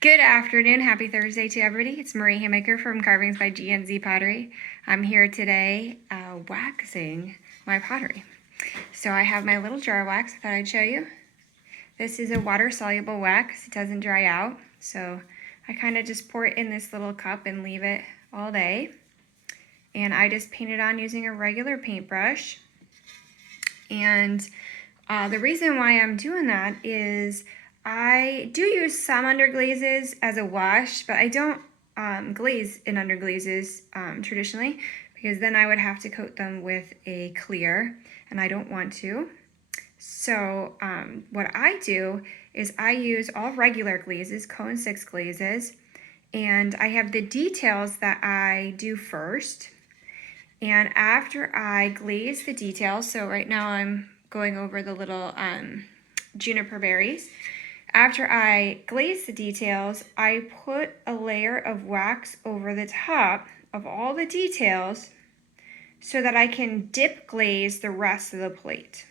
Good afternoon, happy Thursday to everybody. It's Marie Haymaker from Carvings by G&Z Pottery. I'm here today waxing my pottery. So I have my little jar wax I thought I'd show you. This is a water-soluble wax. It doesn't dry out. So I kind of just pour it in this little cup and leave it all day. And I just paint it on using a regular paintbrush. And the reason why I'm doing that is I do use some underglazes as a wash, but I don't glaze in underglazes traditionally, because then I would have to coat them with a clear, and I don't want to. So what I do is I use all regular glazes, cone 6 glazes, and I have the details that I do first. And after I glaze the details, so right now I'm going over the little juniper berries. After I glaze the details, I put a layer of wax over the top of all the details so that I can dip glaze the rest of the plate.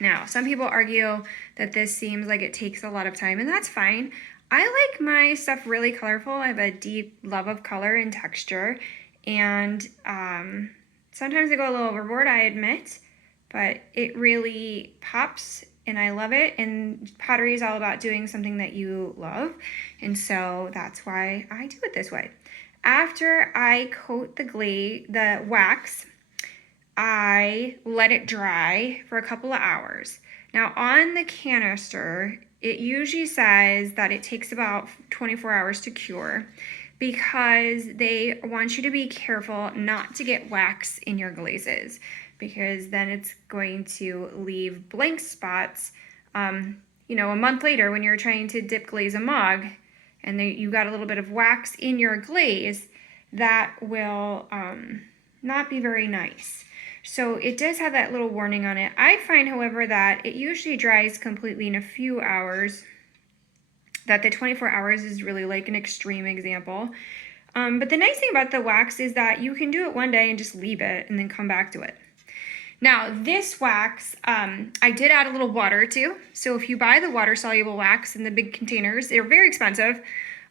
Now, some people argue that this seems like it takes a lot of time, and that's fine. I like my stuff really colorful. I have a deep love of color and texture, and sometimes I go a little overboard, I admit, but it really pops and I love it, and pottery is all about doing something that you love, and so that's why I do it this way. After I coat the wax, I let it dry for a couple of hours. Now on the canister, it usually says that it takes about 24 hours to cure, because they want you to be careful not to get wax in your glazes, because then it's going to leave blank spots, a month later when you're trying to dip glaze a mug and you got a little bit of wax in your glaze, that will not be very nice. So it does have that little warning on it. I find, however, that it usually dries completely in a few hours, that the 24 hours is really like an extreme example. But the nice thing about the wax is that you can do it one day and just leave it and then come back to it. Now this wax, I did add a little water to. So if you buy the water-soluble wax in the big containers, they're very expensive,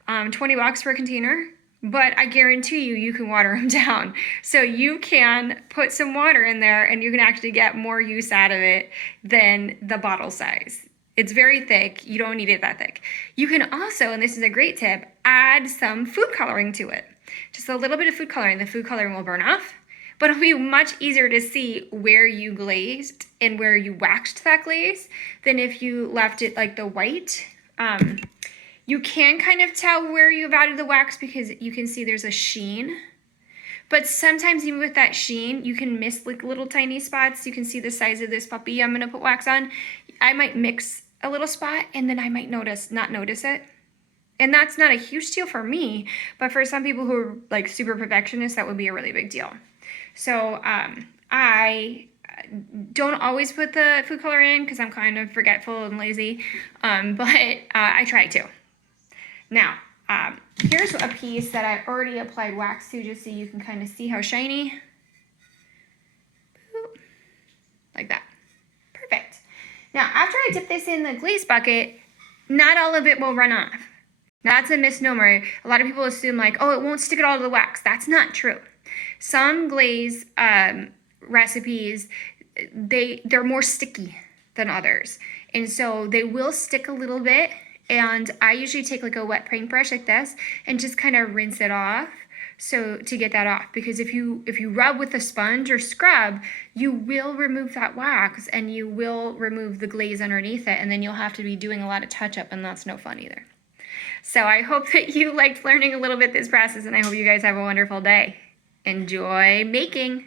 $20 for a container, but I guarantee you can water them down. So you can put some water in there and you can actually get more use out of it than the bottle size. It's very thick. You don't need it that thick. You can also, and this is a great tip, add some food coloring to it. Just a little bit of food coloring. The food coloring will burn off, but it'll be much easier to see where you glazed and where you waxed that glaze than if you left it like the white. You can kind of tell where you've added the wax because you can see there's a sheen. But sometimes even with that sheen, you can miss like little tiny spots. You can see the size of this puppy I'm gonna put wax on. I might mix a little spot and then I might not notice it. And that's not a huge deal for me, but for some people who are like super perfectionists, that would be a really big deal. So I don't always put the food color in because I'm kind of forgetful and lazy, but I try to. Now, here's a piece that I already applied wax to, just so you can kind of see how shiny. Like that. Perfect. Now, after I dip this in the glaze bucket, not all of it will run off. Now, that's a misnomer. A lot of people assume like, oh, it won't stick it all to the wax. That's not true. Some glaze recipes, they're more sticky than others. And so they will stick a little bit. And I usually take like a wet paintbrush like this and just kind of rinse it off to get that off. Because if you rub with a sponge or scrub, you will remove that wax and you will remove the glaze underneath it. And then you'll have to be doing a lot of touch up, and that's no fun either. So I hope that you liked learning a little bit this process, and I hope you guys have a wonderful day. Enjoy making.